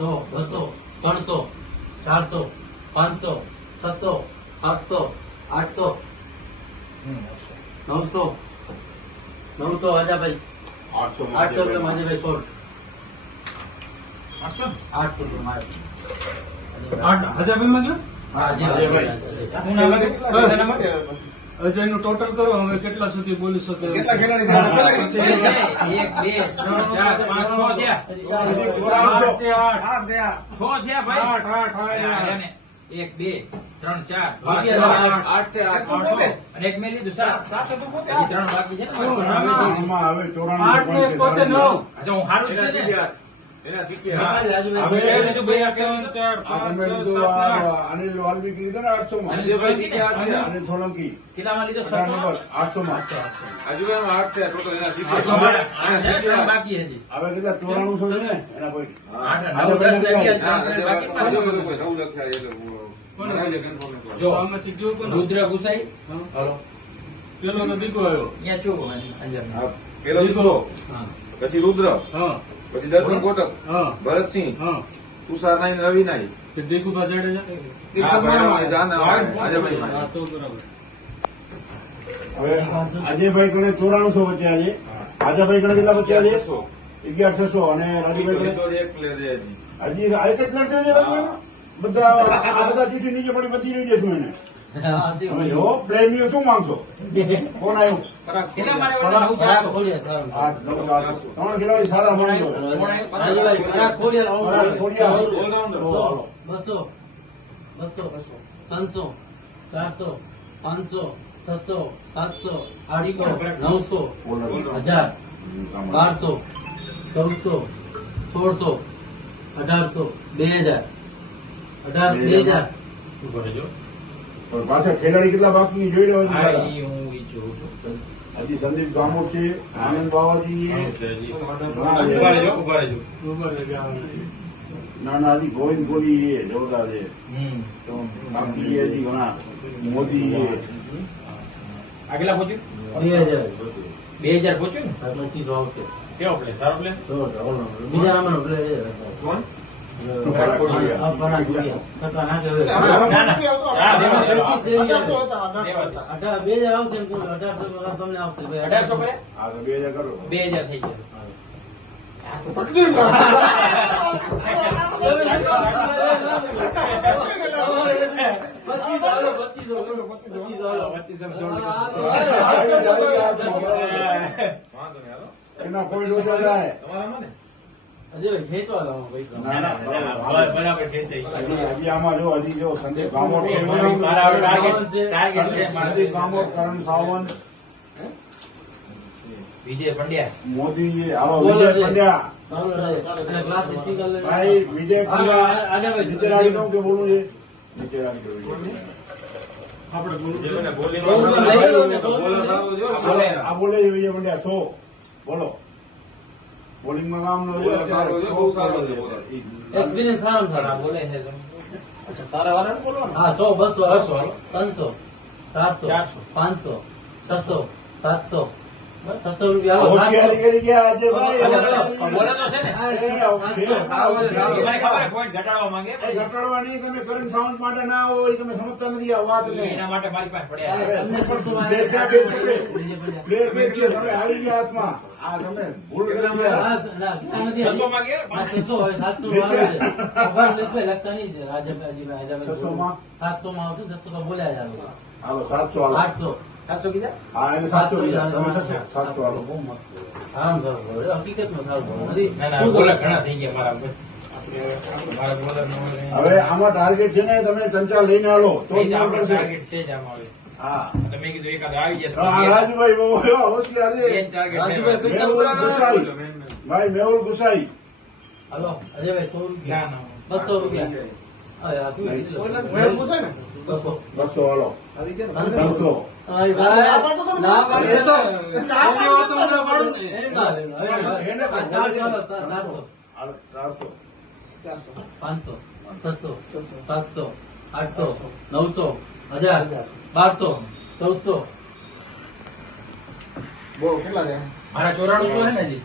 100, 200, 300, 400, 500, 600, 700, 800, 900, 900 આજાભાઈ 800 રૂપિયા માજાભાઈ સોલ્ટ 800 રૂપિયા મારે અજયભાઈ માં જો હા અજયનું ટોટલ કરો હવે કેટલા સુધી બોલી શકે કેટલા ખેલાડી 1 2 3 4 5 6 8 1 2 3 4 5 અને એક મેં લીધું 7 3 બાકી છે ને હવે 8 ને પોતે 9 હું હારું છે ને અનિલ વાલ્મીકી લીધો ને 800 માં અને સોલંકી કેટલામાં લીધો 800 માં બાકી હજી હવે કેટલા 9400 છે ને એના કોઈ 8 9 10 11 રુદ્ર ગુસાઈ પેલો તો દીકો આવ્યો અહીંયા ચોકો અંજર પેલો દીકરો પછી રુદ્ર હા પછી દર્શન કોટક હા ભરતસિંહ હા તુષાર નાઈ રવિ નાઈ કે દીકુભા જાડેજા અજયભાઈ હા તો બરાબર હવે અજયભાઈ કણે 9400 બચ્યા છે આજાભાઈ કણે કેટલા બચ્યા છે 11600 અને રાજુભાઈ કણે એક પ્લેયર છે હજી હજી આ એક જ પ્લેટ છે રાજુભાઈ બધા આ બધા ચીઠી નીચે પડી બધી નહીં જશું એને હવે જો પ્લેન ની શું માંગશો કોણ આવ્યું કેટલા મારે આ 3 ખેલાડી સારા માંગો રાજુભાઈ પરાગ ખોડિયાલ થોડી 200 200 300 400 500 600 700 800 900 1000 1200 1400 1600 1800 2000 2000 ઉભો રહેજો પણ પાછા ખેલાડી કેટલા બાકી જોઈ રહ્યો છે સારા. હું વિચારું છું હજી સંદીપ ગામોર છે આનંદ બાવાજી ઉભા રહેજો ના ના હજી ગોવિંદ કોહલી એ જોરદાર છે બાકી હજી ઘણા મોદી એ આ કેટલા પહોંચ્યું 2000 પહોંચ્યું ને 25 આવશે કેવો પ્લે સારો પ્લે બીજા નંબરનો પ્લેયર છે કોણ પરાગ ખોડિયાલ ટકા ના કહેવાય. અઢાર 2000 આવશે એમ કહું છું. 1800 તમને આવશે 1800 કરે હા તો 2000 કરો 2000 થઈ જાય એના પોઈન્ટ ઓછા જાય અજયભાઈ ખેંચવા દો ભાઈ ના ના બરાબર ખેંચાઈ હજી આમાં જો હજી જો સંદીપ ગામોર છે સંદીપ ગામોર કરણ સાવંત વિજય પંડ્યા મોદી હાલો વિજય પંડ્યા અને ક્લાસ શીખલ ભાઈ વિજય પંડ્યા આજાભાઈ વિજયરાણી નું કે બોલવું છે વિજયરાણી કે આપણે બોલું જેને બોલિંગ આ બોલે છે વિજય પંડ્યા 100 બોલો બોલિંગમાં કામ નો છે સારો છે, બહુ સારો છે. એક્સપિરિયન્સ સારો સારા બોલે છે તારા વાળા બોલો હા 100 200 300 400 500 600 700 600 રૂપિયા હાલો. હોશિયારી કરી ગયા આજે ભાઈ બોલે તો છે ને પોઈન્ટ ઘટાડવા માંગે ઘટાડવા નહીં તમે કરણ સાવંત માટે ના હોય તમે સમજતા નથી આ વાત એના માટે મારી પાસે પડ્યા પ્લેયર બે છે તમે આવી ગયા હાથમાં આ તમે ભૂલ કરી ગયા 600 માંગે 600 હોય 700 માં આવે છે ખબર નથી લગતા નહીં છે 600 માં 700 માં આવશે 600 તો બોલ્યા જ હાલો 700 હાલો 800 700 કીધા હા એને 700 લીધા તમે 700 હાલો બહુ મસ્ત આરામ સારું હકીકતમાં સારું ઘણા થઈ ગયા મારા બસ હવે આમાં ટાર્ગેટ છે ને તમે તંચાલ લઈને હાલો તો જ મેળ પડશે. ટાર્ગેટ છે જ આમાં હવે હા તમે કીધું એકાદ આવી જશે હા રાજભાઈ બહુ હોશિયાર છે એ ટાર્ગેટ મેહુલ ગુસાઈ ભાઈ મેહુલ ગુસાઈ હાલો અજયભાઈ 100 રૂપિયા 200 રૂપિયા હવે આ શું મેહુલ ગુસાઈ ને 200 હાલો 300 હાલો 400 500 600 700 800 900 1000 1200 1400 મારા 9400 છે ને હજી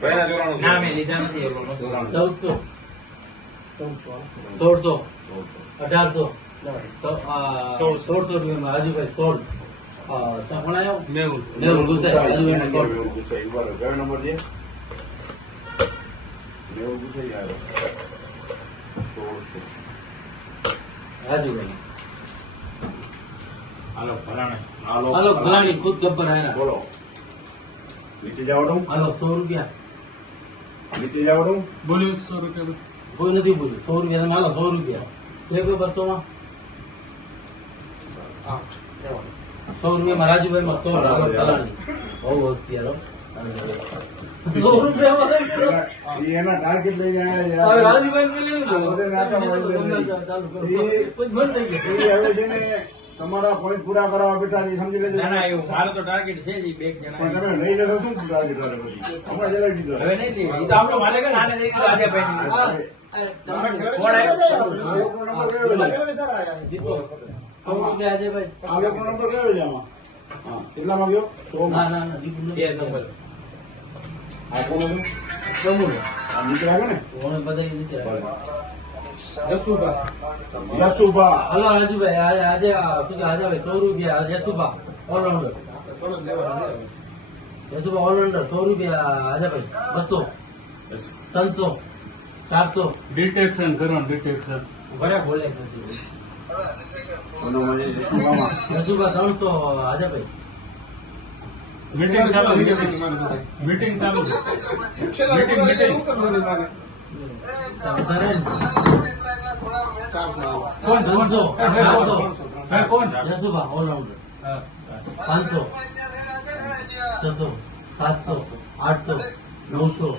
ભાઈના 9400. ના મેં લીધા નથી 1400 1600, 1800, તો 1600 રૂપિયામાં રાજુભાઈ 16. કોણ આવ્યો? મેહુલ. મેહુલ ગુસાઈ, રાજુભાઈને 16. મેહુલ ગુસાઈ. બરાબર. કયો નંબર છે? મેહુલ ગુસાઈ આવ્યો. 1600. રાજુભાઈ. હાલો ભલાણે હાલો ભલાણી ખુદ ગબ્બર આયા. બોલો. નીચે જવાનું? હાલો 100 રૂપિયા. નીચે જવાનું? બોલ્યું 100 રૂપિયા. કોઈ નથી બોલ્યું. 100 રૂપિયા તમે હાલો 100 રૂપિયા. એક 200 માં 100 રૂપિયામાં રાજુભાઈ માં 100. હાલો ભલાણી. બહુ હોશિયાર હો. 100 રૂપિયામાં કઈ કરો? ઈ એના ટાર્ગેટ લઈને આવ્યા હવે યાર. રાજુભાઈ પેલી નહીં બોલો. બધે નાટક હોય છે. ચાલુ કરો. એ- કોઈ બંધ થઈ ગયા. એ હવે છે ને તમારા પોઈન્ટ પૂરા કરવા બેઠા છે, સમજી લેજો. ના ના એવું મારો તો ટાર્ગેટ છે જ ઈ બે પણ જણા તમે નહીં લેશો શું ટાર્ગેટ વાળે પછી? હમણાં જરા કીધું. હવે નહીં લેવી. ઈ તો આપણો માલિક જ આને દઈ દીધો આજે ભાઈ હા. કોણ આવ્યો? આ લોકોનો નંબર કયો છે? દીપો. 100 રૂપિયા આજે ભાઈ. આ લોકોનો નંબર કયો છે આમાં? હા. કેટલામાં ગયો? 100 ના માં. ના ના દીપો બે નથી. નંબર આ કોનો છે? કમુડો. આ નીચે લાગે ને? ઓને બધા નીચે આવ્યા. જસુભા. હલો રાજુભાઈ આજે શું કે આજે ભાઈ 100 રૂપિયા જસુભા ઓલરાઉન્ડર. જસુભા ઓલરાઉન્ડર 100 રૂપિયા આજે ભાઈ 200 300 400. ડિટેક્શન કરો ડિટેક્શન. ભરે બોલે નથી. કોનામાં છે? જસુભામાં. જસુભા 300 આજે ભાઈ. મીટિંગ ચાલુ મીટિંગ ચાલુ મીટિંગ વધારે ને. કોણ 300 400. સાહેબ કોણ? જસુભા ઓલરાઉન્ડર હા. 500 600 700 800 900